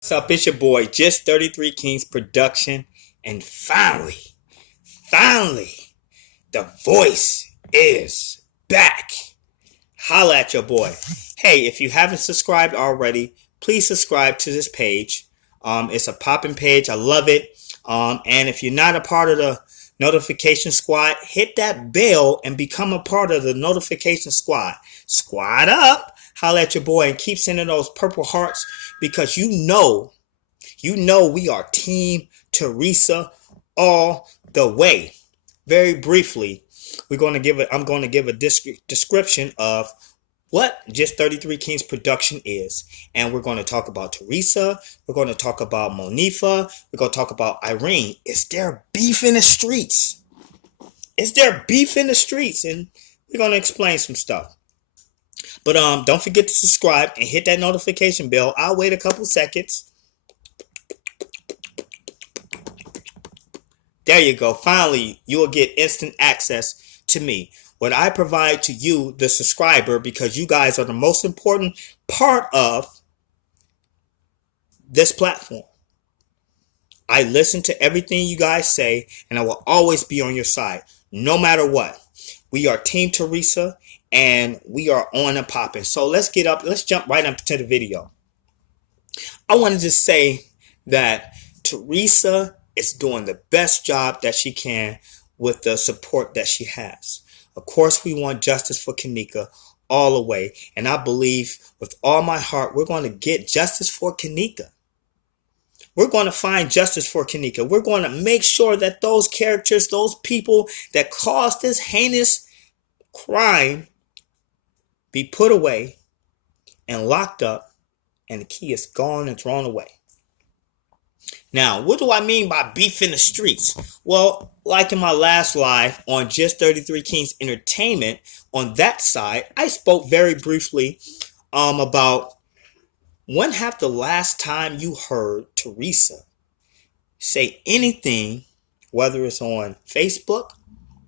What's up? It's your boy, Just 33 Kings Production. And finally, the voice is back. Holla at your boy. Hey, if you haven't subscribed already, please subscribe to this page. It's a popping page. I love it. And if you're not a part of the notification squad, hit that bell and become a part of the notification squad. Squad up. Holla at your boy and keep sending those purple hearts because you know we are Team Teresa all the way. Very briefly, I'm going to give a description of what Just 33 Kings production is. And we're going to talk about Teresa. We're going to talk about Monifah. We're going to talk about Irene. Is there beef in the streets? And we're going to explain some stuff. But don't forget to subscribe and hit that notification bell. I'll wait a couple seconds. There you go. Finally, you will get instant access to me. What I provide to you, the subscriber, because you guys are the most important part of this platform. I listen to everything you guys say, and I will always be on your side, no matter what. We are Team Teresa, and we are on and popping. So let's jump right up to the video. I wanted to say that Teresa is doing the best job that she can with the support that she has. Of course, we want justice for Kenneka all the way. And I believe with all my heart, we're going to get justice for Kenneka. We're going to find justice for Kenneka. We're going to make sure that those characters, those people that caused this heinous crime be put away and locked up, and the key is gone and thrown away. Now, what do I mean by beef in the streets? Well, like in my last live on Just 33 Kings Entertainment, on that side, I spoke very briefly about when have the last time you heard Teresa say anything, whether it's on Facebook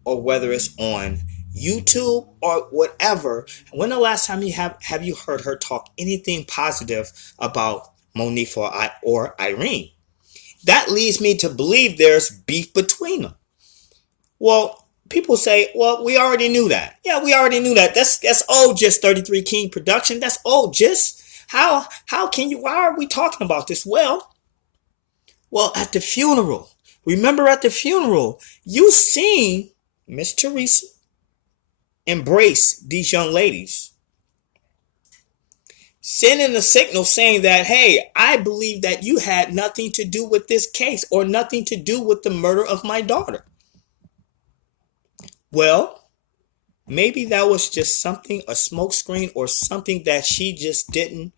or whether it's on YouTube or whatever. When the last time you have you heard her talk anything positive about Monifah or Irene? That leads me to believe there's beef between them. Well, people say, well, we already knew that. Yeah, we already knew that. That's old Just 33 King production. That's old Just. Why are we talking about this? Well, at the funeral. Remember at the funeral, you seen Miss Teresa embrace these young ladies, sending a signal saying that, hey, I believe that you had nothing to do with this case or nothing to do with the murder of my daughter. Well, maybe that was just something, a smokescreen or something that she just didn't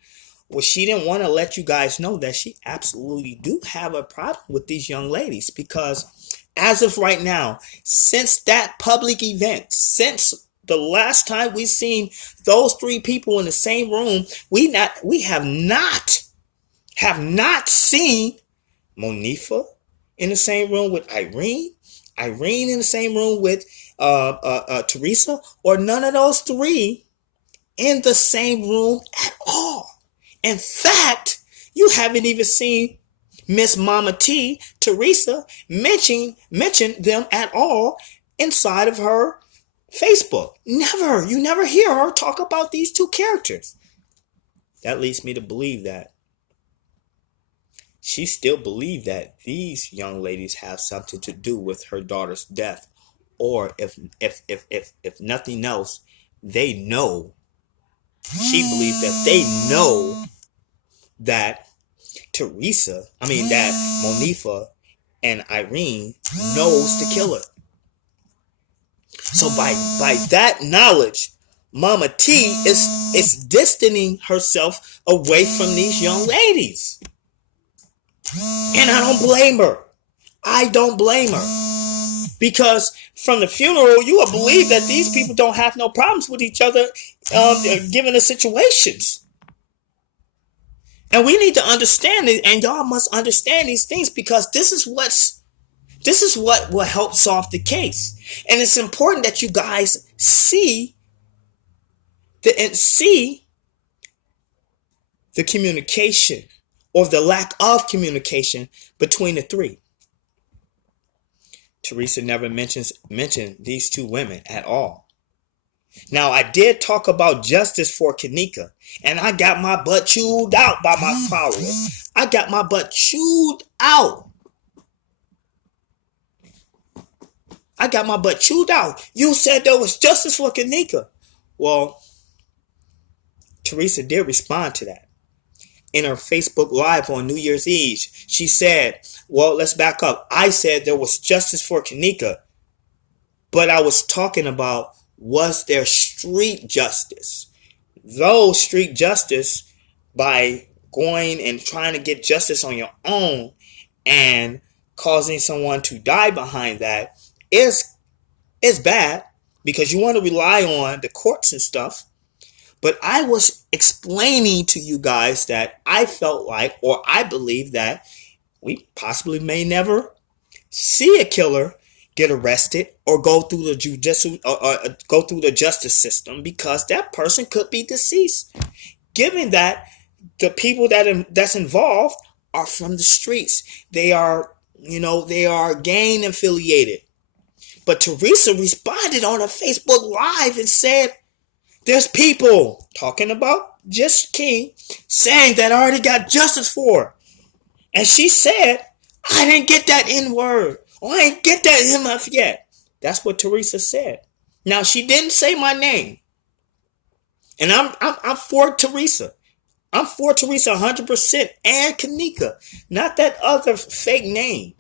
want to let you guys know that she absolutely do have a problem with these young ladies. Because as of right now, since that public event, since the last time we seen those three people in the same room, we have not seen Monifah in the same room with Irene in the same room with Teresa, or none of those three in the same room at all. In fact, you haven't even seen Miss Mama T, Teresa, mention them at all inside of her Facebook. Never. You never hear her talk about these two characters. That leads me to believe that she still believes that these young ladies have something to do with her daughter's death. Or if nothing else, they know. She believes that they know that that Monifah and Irene knows the killer. So by that knowledge, Mama T is distancing herself away from these young ladies. And I don't blame her. Because from the funeral, you will believe that these people don't have no problems with each other given the situations. And we need to understand it, and y'all must understand these things, because this is what will help solve the case. And it's important that you guys see the communication or the lack of communication between the three. Teresa never mentioned these two women at all. Now, I did talk about justice for Kenneka, and I got my butt chewed out by my followers. I got my butt chewed out. I got my butt chewed out. You said there was justice for Kenneka. Well, Teresa did respond to that. In her Facebook Live on New Year's Eve, she said, well, let's back up. I said there was justice for Kenneka, but I was talking about, was there street justice? Those street justice, by going and trying to get justice on your own and causing someone to die behind that, is bad, because you want to rely on the courts and stuff. But I was explaining to you guys that I felt like, or I believe that we possibly may never see a killer get arrested or go through the judicial or go through the justice system, because that person could be deceased, given that the people that's involved are from the streets. They are gang affiliated. But Teresa responded on a Facebook Live and said, there's people talking about just King saying that I already got justice for her. And she said, I didn't get that N-word. Or I didn't get that MF yet. That's what Teresa said. Now, she didn't say my name. And I'm for Teresa. I'm for Teresa 100% and Kenneka. Not that other fake name.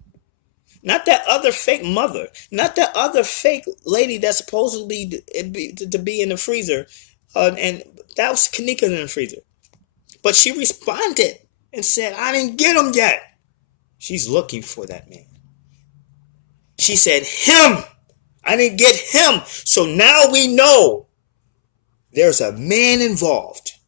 Not that other fake mother. Not that other fake lady that's supposedly to be in the freezer. And that was Kenneka in the freezer. But she responded and said, I didn't get him yet. She's looking for that man. She said, him. I didn't get him. So now we know there's a man involved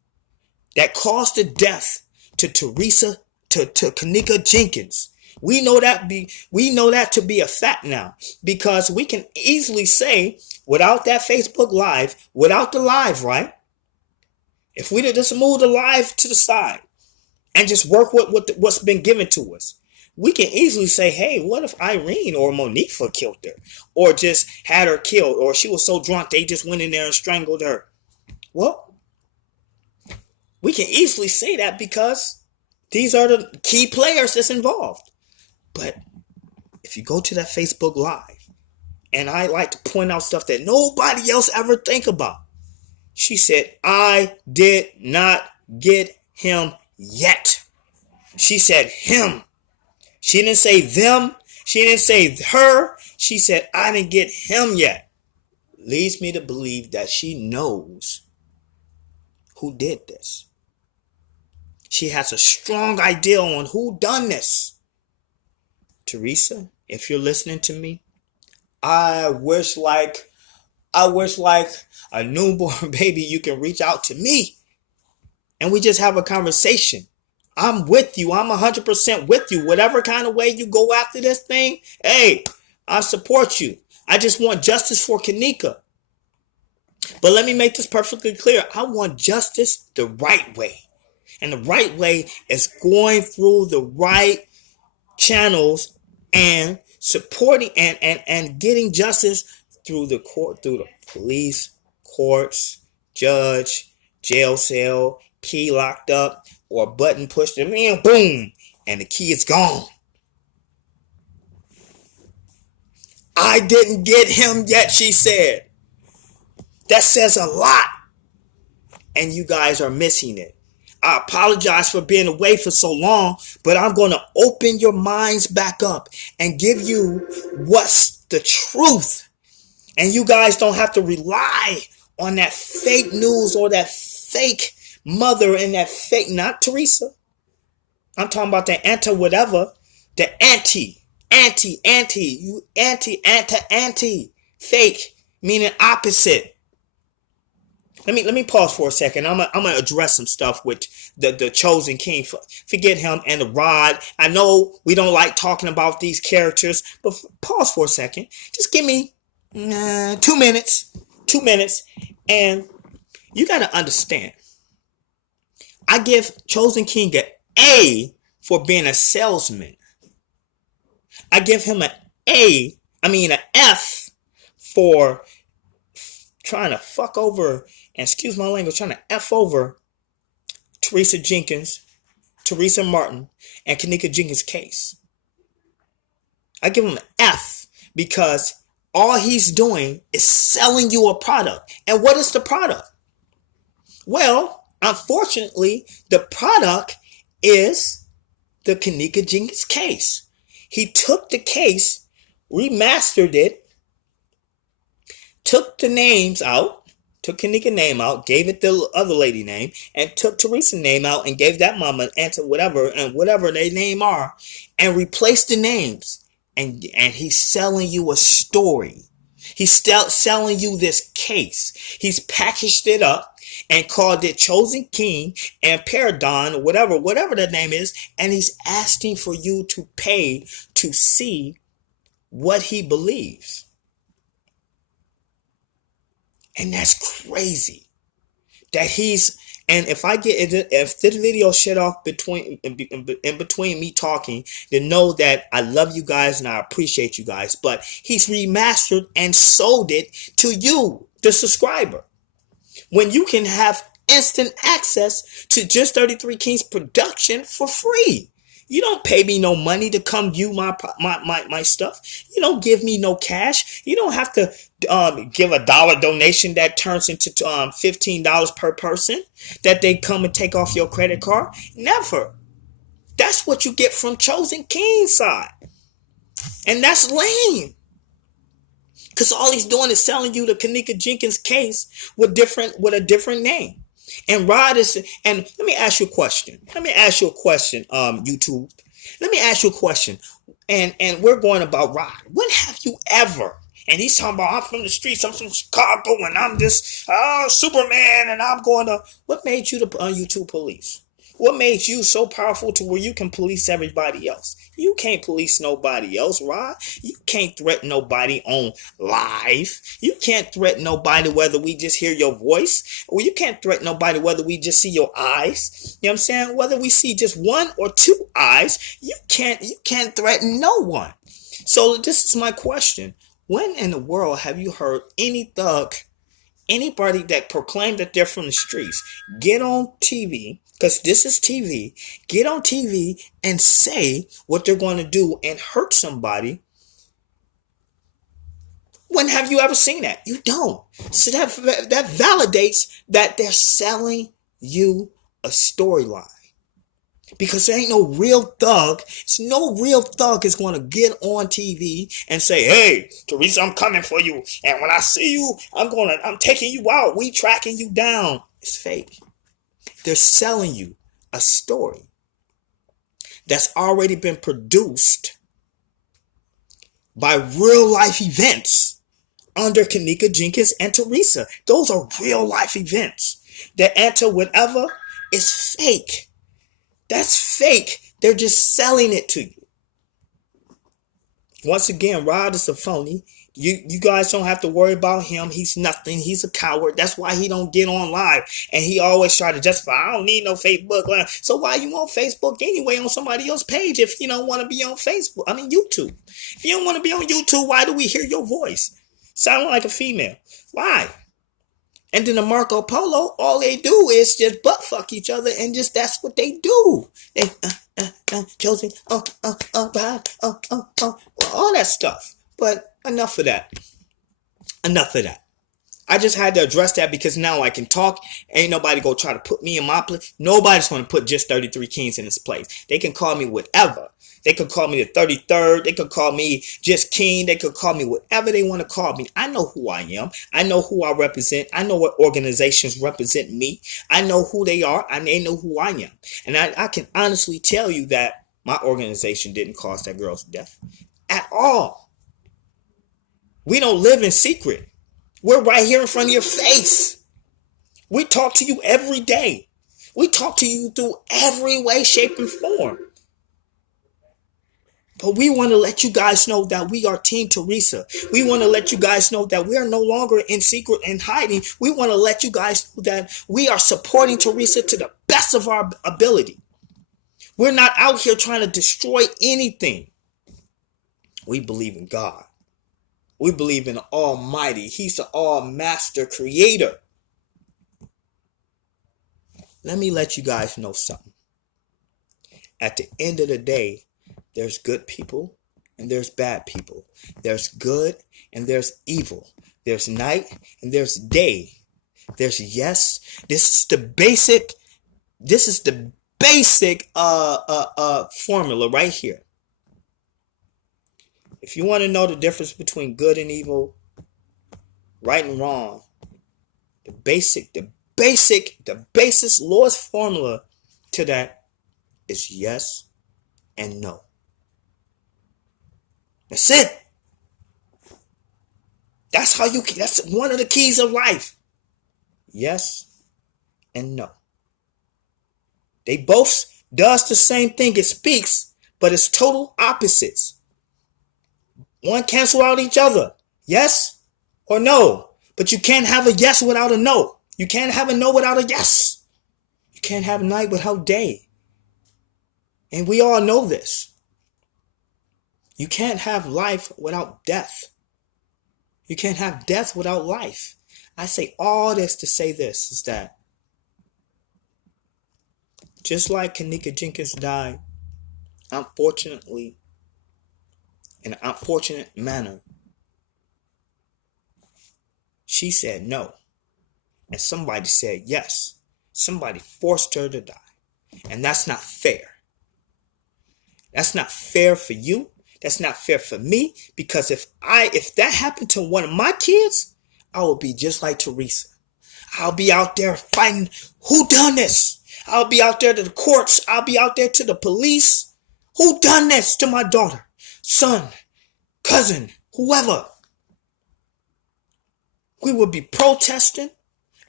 that caused the death to Teresa, to Kenneka Jenkins. We know that to be a fact now, because we can easily say, without that Facebook Live, without the live, right? If we just move the live to the side and just work with what's been given to us, we can easily say, hey, what if Irene or Monifah killed her, or just had her killed, or she was so drunk they just went in there and strangled her? Well, we can easily say that because these are the key players that's involved. But if you go to that Facebook Live, and I like to point out stuff that nobody else ever think about. She said, I did not get him yet. She said him. She didn't say them. She didn't say her. She said, I didn't get him yet. Leads me to believe that she knows who did this. She has a strong idea on who done this. Teresa, if you're listening to me, I wish like a newborn baby you can reach out to me and we just have a conversation. I'm with you. I'm 100% with you. Whatever kind of way you go after this thing, hey, I support you. I just want justice for Kenneka. But let me make this perfectly clear. I want justice the right way. And the right way is going through the right channels and supporting and getting justice through the court, through the police, courts, judge, jail cell, key locked up, or button pushed and boom, and the key is gone. I didn't get him yet, she said. That says a lot. And you guys are missing it. I apologize for being away for so long, but I'm going to open your minds back up and give you what's the truth. And you guys don't have to rely on that fake news or that fake mother and that fake, not Teresa. I'm talking about the anti-whatever, the anti, fake, meaning opposite. Let me pause for a second. I'm gonna address some stuff with the chosen king. Forget him and the rod. I know we don't like talking about these characters, but pause for a second. Just give me 2 minutes. 2 minutes, and you gotta understand. I give chosen king an A for being a salesman. I give him an F for trying to fuck over, and excuse my language, trying to F over Teresa Jenkins, Teresa Martin, and Kenneka Jenkins' case. I give him an F because all he's doing is selling you a product. And what is the product? Well, unfortunately, the product is the Kenneka Jenkins case. He took the case, remastered it, took the names out, took Kenneka's name out, gave it the other lady name, and took Teresa's name out and gave that mama answer whatever their name are, and replaced the names. And he's selling you a story. He's selling you this case. He's packaged it up and called it Chosen King and Paradigm, or whatever that name is. And he's asking for you to pay to see what he believes. And that's crazy. That he's, and if this video shut off in between me talking, then know that I love you guys and I appreciate you guys. But he's remastered and sold it to you, the subscriber, when you can have instant access to Just 33 Kings production for free. You don't pay me no money to come view my stuff. You don't give me no cash. You don't have to give $1 donation that turns into $15 per person that they come and take off your credit card. Never. That's what you get from Chosen King side. And that's lame. Because all he's doing is selling you the Kenneka Jenkins case with a different name. And Rod is, and let me ask you a question. YouTube. Let me ask you a question. And we're going about Rod. When have you ever, and he's talking about, I'm from the streets, I'm from Chicago, and I'm this Superman, and I'm going to, what made you the YouTube police? What made you so powerful to where you can police everybody else? You can't police nobody else, Rod. You can't threaten nobody on live. You can't threaten nobody whether we just hear your voice. Or you can't threaten nobody whether we just see your eyes. You know what I'm saying? Whether we see just one or two eyes, you can't threaten no one. So this is my question. When in the world have you heard any thug, anybody that proclaimed that they're from the streets, get on TV, because this is TV, get on TV and say what they're going to do and hurt somebody? When have you ever seen that? You don't. So that validates that they're selling you a storyline. Because there ain't no real thug. It's no real thug is going to get on TV and say, hey, Teresa, I'm coming for you. And when I see you, I'm taking you out. We tracking you down. It's fake. They're selling you a story that's already been produced by real life events under Kenneka Jenkins and Teresa. Those are real life events. The answer, whatever, is fake. That's fake. They're just selling it to you. Once again, Rod is a phony. You guys don't have to worry about him. He's nothing. He's a coward. That's why he don't get on live. And he always try to justify, I don't need no Facebook. So why you on Facebook anyway on somebody else's page if you don't want to be on Facebook? I mean, YouTube. If you don't want to be on YouTube, why do we hear your voice? Sound like a female. Why? And then the Marco Polo, all they do is just butt fuck each other, and just that's what they do. They chosen, all that stuff. But enough of that. I just had to address that because now I can talk. Ain't nobody gonna try to put me in my place. Nobody's gonna put Just 33 Kings in this place. They can call me whatever. They could call me the 33rd. They could call me Just King. They could call me whatever they want to call me. I know who I am. I know who I represent. I know what organizations represent me. I know who they are, and they know who I am. And I can honestly tell you that my organization didn't cause that girl's death at all. We don't live in secret. We're right here in front of your face. We talk to you every day. We talk to you through every way, shape, and form. But we want to let you guys know that we are Team Teresa. We want to let you guys know that we are no longer in secret and hiding. We want to let you guys know that we are supporting Teresa to the best of our ability. We're not out here trying to destroy anything. We believe in God. We believe in the Almighty. He's the all-master creator. Let me let you guys know something. At the end of the day, there's good people and there's bad people. There's good and there's evil. There's night and there's day. There's yes. This is the basic formula right here. If you want to know the difference between good and evil, right and wrong, the basis Lord's formula to that is yes and no. That's it. That's one of the keys of life. Yes and no. They both does the same thing. It speaks, but it's total opposites. One cancel out each other. Yes or no. But you can't have a yes without a no. You can't have a no without a yes. You can't have night without day. And we all know this. You can't have life without death. You can't have death without life. I say all this to say this, is that just like Kenneka Jenkins died, unfortunately, in an unfortunate manner, she said no. And somebody said yes. Somebody forced her to die. And that's not fair. That's not fair for you. That's not fair for me. Because if that happened to one of my kids, I would be just like Teresa. I'll be out there fighting who done this. I'll be out there to the courts. I'll be out there to the police. Who done this to my daughter, son, cousin, whoever? We will be protesting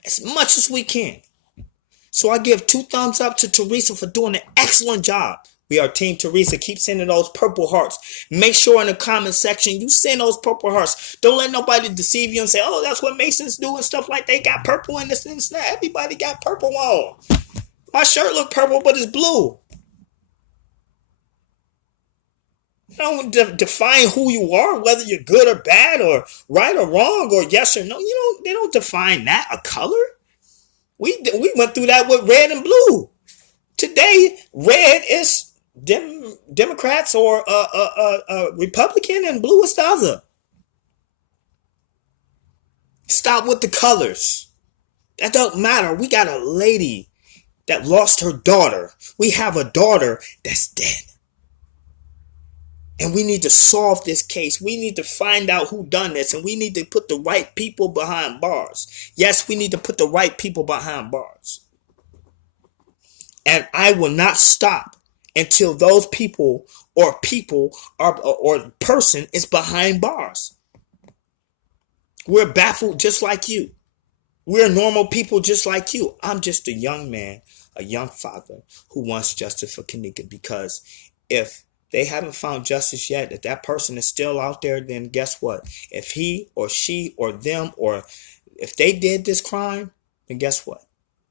as much as we can. So I give 2 thumbs up to Teresa for doing an excellent job. We are Team Teresa. Keep sending those purple hearts. Make sure in the comment section you send those purple hearts. Don't let nobody deceive you and say, oh, that's what Masons do and stuff like they got purple in this and that. Everybody got purple on. My shirt look purple, but it's blue. Don't define who you are, whether you're good or bad or right or wrong or yes or no. They don't define that, a color. We went through that with red and blue. Today, red is Democrats or Republican and blue is the other. Stop with the colors. That don't matter. We got a lady that lost her daughter. We have a daughter that's dead. And we need to solve this case. We need to find out who done this. And we need to put the right people behind bars. Yes, we need to put the right people behind bars. And I will not stop until those people or person is behind bars. We're baffled just like you. We're normal people just like you. I'm just a young man, a young father who wants justice for Kenneka, because if they haven't found justice yet, if that person is still out there, then guess what? If he or she or them, or if they did this crime, then guess what?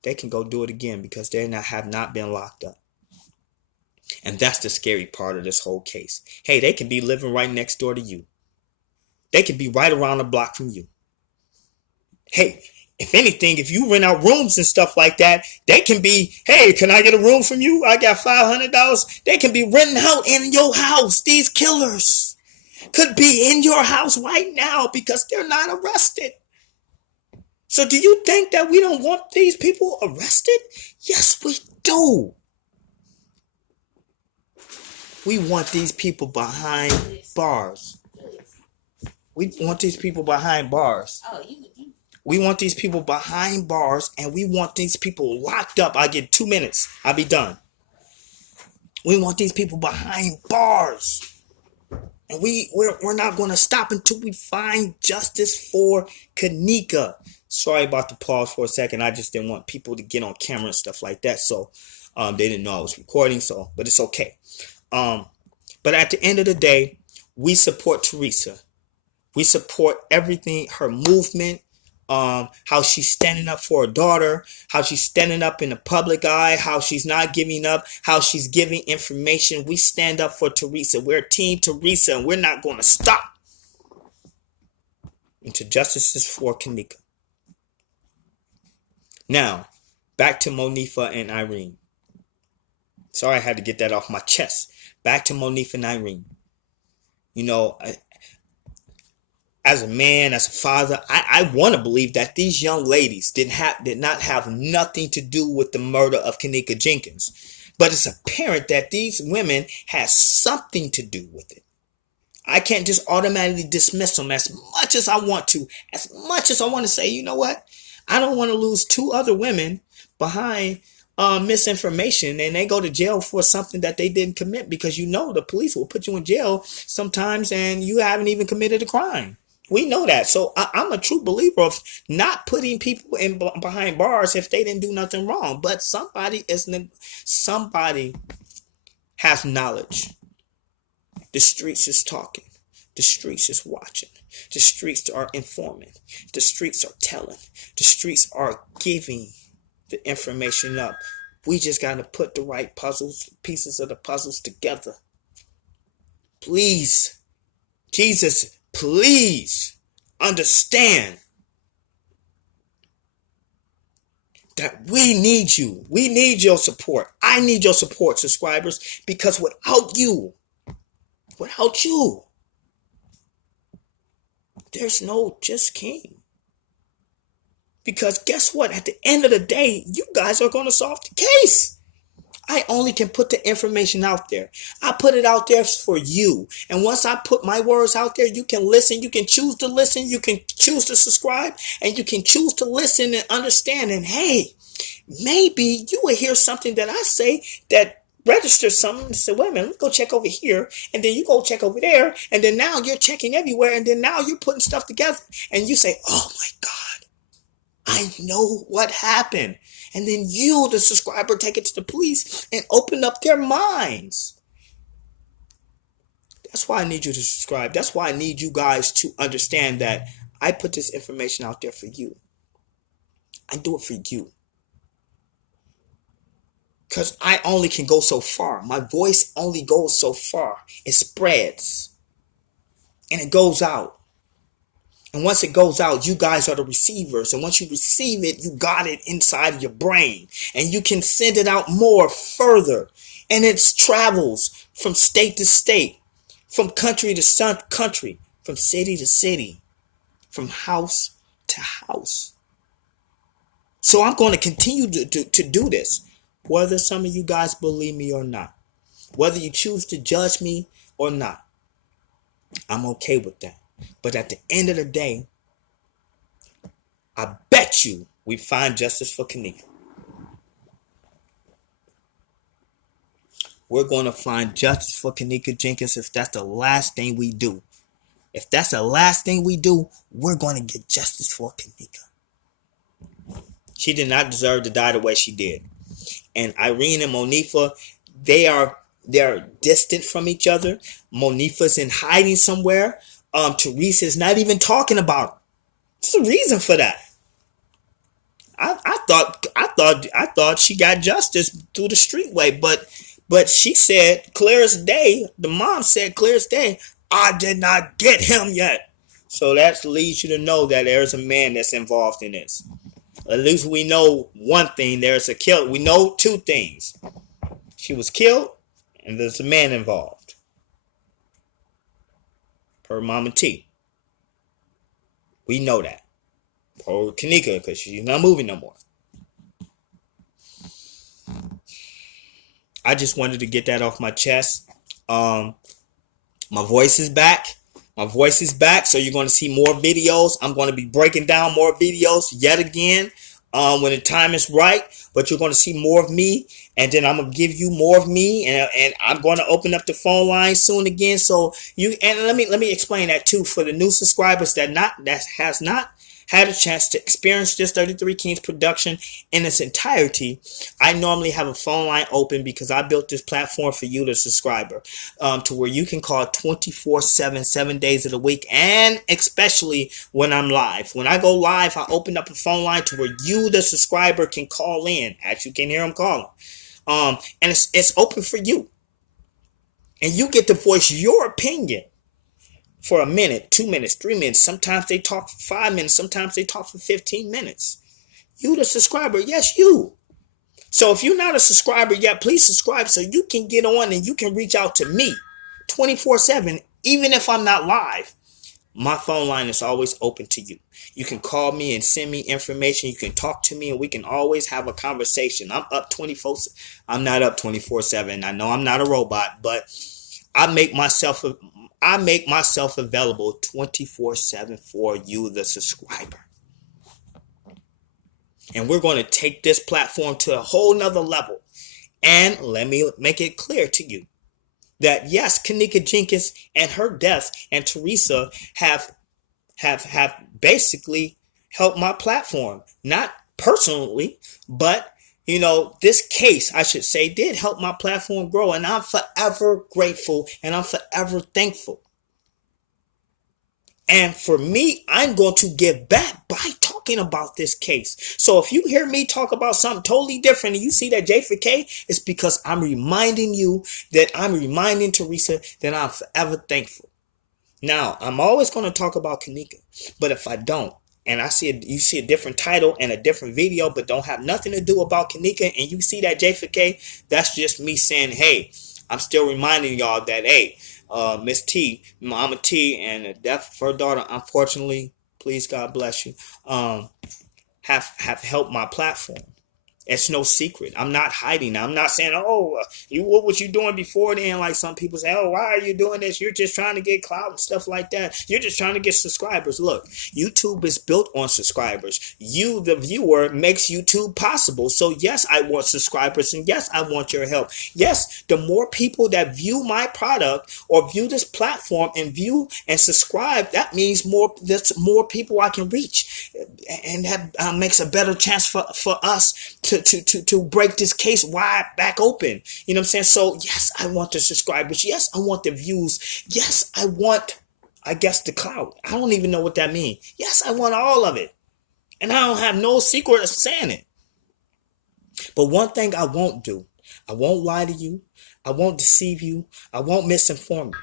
They can go do it again because they have not been locked up. And that's the scary part of this whole case. Hey, they can be living right next door to you. They can be right around the block from you. Hey, if anything, if you rent out rooms and stuff like that, they can be, hey, can I get a room from you? I got $500. They can be renting out in your house. These killers could be in your house right now because they're not arrested. So do you think that we don't want these people arrested? Yes, we do. We want these people behind bars. We want these people behind bars. We want these people behind bars, and we want these people locked up. I get 2 minutes. I'll be done. We want these people behind bars. And we're not going to stop until we find justice for Kenneka. Sorry about the pause for a second. I just didn't want people to get on camera and stuff like that. So they didn't know I was recording. But it's okay. But at the end of the day, we support Teresa. We support everything, her movement. how she's standing up for her daughter, how she's standing up in the public eye, how she's not giving up, how she's giving information. We stand up for Teresa. We're Team Teresa, and we're not going to stop until justice is for Kenneka. Now, back to Monifah and Irene. Sorry, I had to get that off my chest. Back to Monifah and Irene. You know, as a man, as a father, I want to believe that these young ladies did not have nothing to do with the murder of Kenneka Jenkins. But it's apparent that these women had something to do with it. I can't just automatically dismiss them as much as I want to. As much as I want to say, you know what? I don't want to lose 2 other women behind misinformation, and they go to jail for something that they didn't commit, because you know the police will put you in jail sometimes and you haven't even committed a crime. We know that. So I'm a true believer of not putting people in behind bars if they didn't do nothing wrong. But somebody has knowledge. The streets is talking. The streets is watching. The streets are informing. The streets are telling. The streets are giving the information up. We just got to put the right pieces of the puzzles together. Please, Jesus, please understand that we need you. We need your support. I need your support, subscribers, because without you, there's no Just King. Because guess what? At the end of the day, you guys are going to solve the case. I only can put the information out there. I put it out there for you. And once I put my words out there, you can listen. You can choose to listen. You can choose to subscribe. And you can choose to listen and understand. And hey, maybe you will hear something that I say that registers something. Say, wait a minute, let's go check over here. And then you go check over there. And then now you're checking everywhere. And then now you're putting stuff together. And you say, oh my God, I know what happened. And then you, the subscriber, take it to the police and open up their minds. That's why I need you to subscribe. That's why I need you guys to understand that I put this information out there for you. I do it for you. Because I only can go so far. My voice only goes so far. It spreads. And it goes out. And once it goes out, you guys are the receivers. And once you receive it, you got it inside of your brain. And you can send it out more further. And it travels from state to state, from country to country, from city to city, from house to house. So I'm going to continue to do this, whether some of you guys believe me or not. Whether you choose to judge me or not. I'm okay with that. But at the end of the day, I bet you we find justice for Kenneka. We're going to find justice for Kenneka Jenkins if that's the last thing we do. If that's the last thing we do, we're going to get justice for Kenneka. She did not deserve to die the way she did. And Irene and Monifah, they're distant from each other. Monifah's in hiding somewhere. Teresa is not even talking about it. There's a reason for that. I thought she got justice through the street way, but she said clear as day. The mom said clear as day, I did not get him yet. So that leads you to know that there's a man that's involved in this. At least we know one thing. There's a kill. We know 2 things. She was killed, and there's a man involved. Per Mama T. We know that. Per Kenneka, because she's not moving no more. I just wanted to get that off my chest. My voice is back. So you're going to see more videos. I'm going to be breaking down more videos yet again when the time is right. But you're going to see more of me. And then I'm going to give you more of me. And I'm going to open up the phone line soon again. So let me explain that too for the new subscribers that has not had a chance to experience Just 33 Kings production in its entirety, I normally have a phone line open because I built this platform for you, the subscriber, to where you can call 24/7, 7 days of the week, and especially when I'm live. When I go live, I open up a phone line to where you, the subscriber, can call in. As you can hear them calling. And it's open for you. And you get to voice your opinion for a minute, 2 minutes, 3 minutes. Sometimes they talk for 5 minutes. Sometimes they talk for 15 minutes. You, the subscriber, yes, you. So if you're not a subscriber yet, please subscribe so you can get on and you can reach out to me 24/7, even if I'm not live. My phone line is always open to you. You can call me and send me information. You can talk to me and we can always have a conversation. I'm up 24. I'm not up 24/7. I know I'm not a robot, but I make myself available 24/7 for you, the subscriber. And we're going to take this platform to a whole nother level. And let me make it clear to you that yes, Kenneka Jenkins and her death and Teresa have basically helped my platform. Not personally, but this case, I should say, did help my platform grow, and I'm forever grateful and I'm forever thankful. And for me, I'm going to give back by talking about this case. So if you hear me talk about something totally different and you see that j4k, it's because I'm reminding Teresa that I'm forever thankful. Now, I'm always going to talk about Kenneka, but if I don't, and you see a different title and a different video, but don't have nothing to do about Kenneka, and you see that j4k, that's just me saying, hey, I'm still reminding y'all that, hey, Miss T, Mama T, and the death of her daughter, unfortunately, please God bless you, have helped my platform. It's no secret. I'm not hiding. I'm not saying, what was you doing before then? Like some people say, why are you doing this? You're just trying to get clout and stuff like that. You're just trying to get subscribers. Look, YouTube is built on subscribers. You, the viewer, makes YouTube possible. So yes, I want subscribers, and yes, I want your help. Yes, the more people that view my product or view this platform and view and subscribe, that means that's more people I can reach. And that makes a better chance for us to break this case wide back open. You know what I'm saying? So yes, I want the subscribers. Yes, I want the views. Yes, I want, I guess, the clout. I don't even know what that means. Yes, I want all of it. And I don't have no secret of saying it. But one thing I won't do, I won't lie to you. I won't deceive you. I won't misinform you.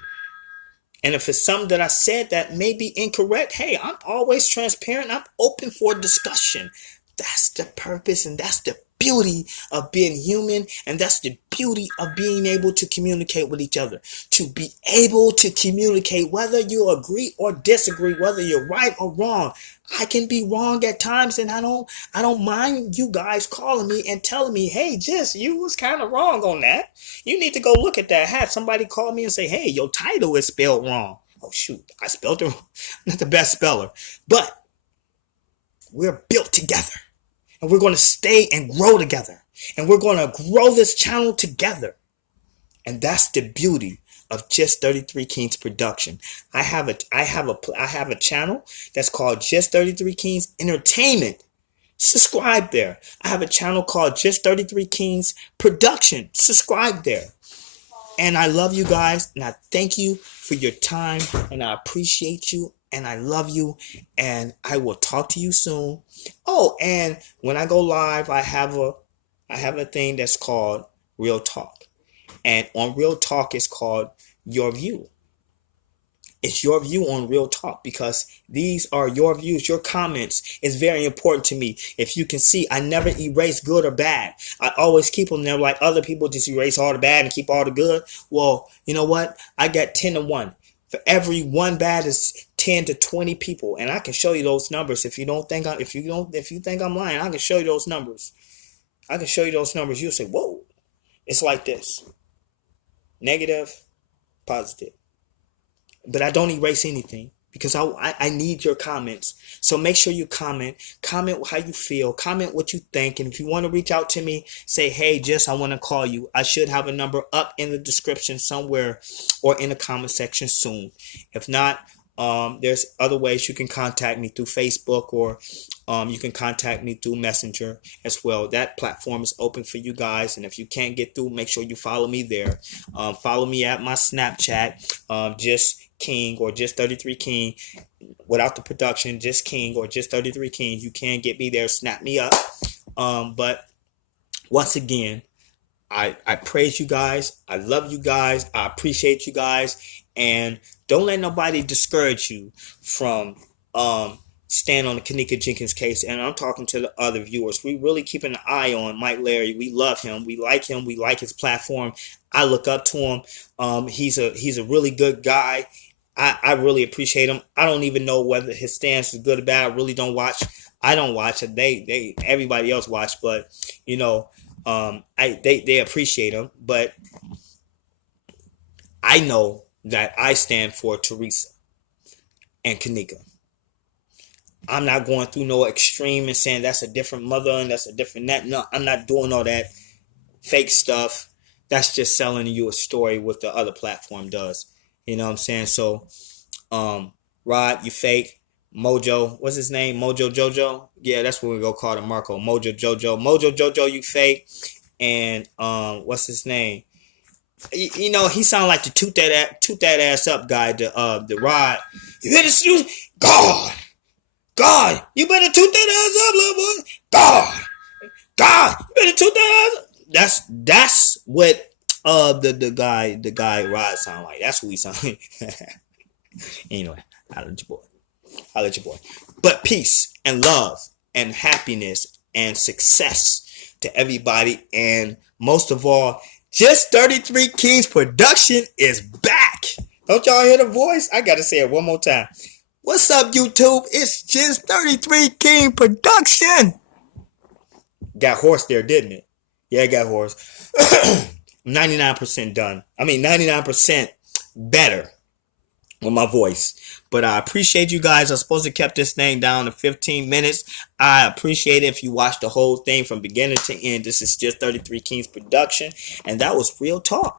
And if it's something that I said that may be incorrect, hey, I'm always transparent. I'm open for discussion. That's the purpose, and that's the beauty of being human, and that's the beauty of being able to communicate with each other. To be able to communicate, whether you agree or disagree, whether you're right or wrong. I can be wrong at times, and I don't mind you guys calling me and telling me, hey, you was kind of wrong on that. You need to go look at that. I had somebody call me and say, hey, your title is spelled wrong. Oh, shoot, I spelled it wrong. I'm not the best speller, but we're built together. And we're going to stay and grow together. And we're going to grow this channel together. And that's the beauty of Just 33 Kings production. I have a channel that's called Just 33 Kings Entertainment. Subscribe there. I have a channel called Just 33 Kings Production. Subscribe there. And I love you guys. And I thank you for your time. And I appreciate you. And I love you, and I will talk to you soon. Oh, and when I go live, I have a thing that's called Real Talk. And on Real Talk, it's called Your View. It's your view on Real Talk, because these are your views. Your comments is very important to me. If you can see, I never erase good or bad. I always keep them there. Like other people just erase all the bad and keep all the good. Well, you know what? I got 10-1. For every one bad is 10 to 20 people, and I can show you those numbers. If you think I'm lying, I can show you those numbers. You'll say, "Whoa!" It's like this: negative, positive. But I don't erase anything because I need your comments. So make sure you comment how you feel, comment what you think. And if you want to reach out to me, say, hey, I want to call you. I should have a number up in the description somewhere or in the comment section soon. If not, There's other ways you can contact me through Facebook, or you can contact me through Messenger as well. That platform is open for you guys. And if you can't get through, make sure you follow me there. Follow me at my Snapchat, just King or just 33 King, without the production, just King or just 33 King. You can get me there, snap me up. But once again, I praise you guys. I love you guys. I appreciate you guys. And don't let nobody discourage you from stand on the Kenneka Jenkins case. And I'm talking to the other viewers. We really keeping an eye on Mike Larry. We love him. We like him. We like his platform. I look up to him. He's a really good guy. I really appreciate him. I don't even know whether his stance is good or bad. I really don't watch. I don't watch it. They everybody else watch, but you know, they appreciate him. But I know that I stand for Teresa and Kenneka. I'm not going through no extreme and saying that's a different mother and that's a different that. No, I'm not doing all that fake stuff. That's just selling you a story what the other platform does. You know what I'm saying? So, Rod, you fake. Mojo, what's his name? Mojo Jojo? Yeah, that's what we're going to call him, Marco. Mojo Jojo. Mojo Jojo, you fake. And, what's his name? You know, he sounded like the toot that ass up guy, the Rod. You better shoot. God, you better toot that ass up, little boy. God, you better toot that ass up. That's what the guy Rod sound like. That's who he sound like. Anyway, I'll let your boy. But peace and love and happiness and success to everybody. And most of all, Just 33 Kings production is back. Don't y'all hear the voice? I gotta say it one more time. What's up, YouTube? It's Just 33 King production. Got hoarse there, didn't it? Yeah, it got hoarse. 99% done. I mean, 99% better with my voice. But I appreciate you guys. I'm supposed to kept this thing down to 15 minutes. I appreciate it if you watch the whole thing from beginning to end. This is Just 33 Kings production. And that was real talk.